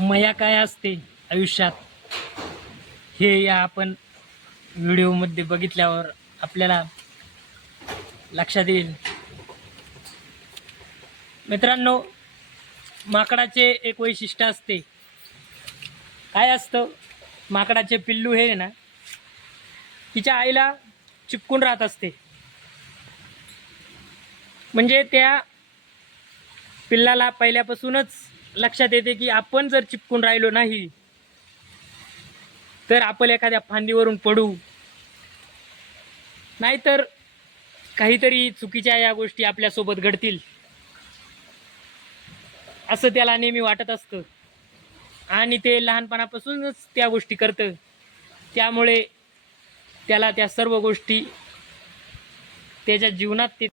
मया काय असते आयुष्यात? हे या आपण व्हिडिओमध्ये बघितल्यावर आपल्याला लक्षात येईल. मित्रांनो माकडाचे एक वैशिष्ट्य असते. काय असतं? माकडाचे पिल्लू हे ना तिच्या आईला चिपकून राहत असते. म्हणजे त्या पिल्लाला पहिल्यापासूनच लक्षात येते की आपण जर चिपकून राहिलो नाही तर आपण एखाद्या फांदीवरून पडू. नाहीतर काहीतरी चुकीच्या या गोष्टी आपल्यासोबत घडतील. असं त्याला नेहमी वाटत असतं. आणि ते लहानपणापासूनच त्या गोष्टी करतं. त्यामुळे त्याला त्या सर्व गोष्टी त्याच्या जीवनात ते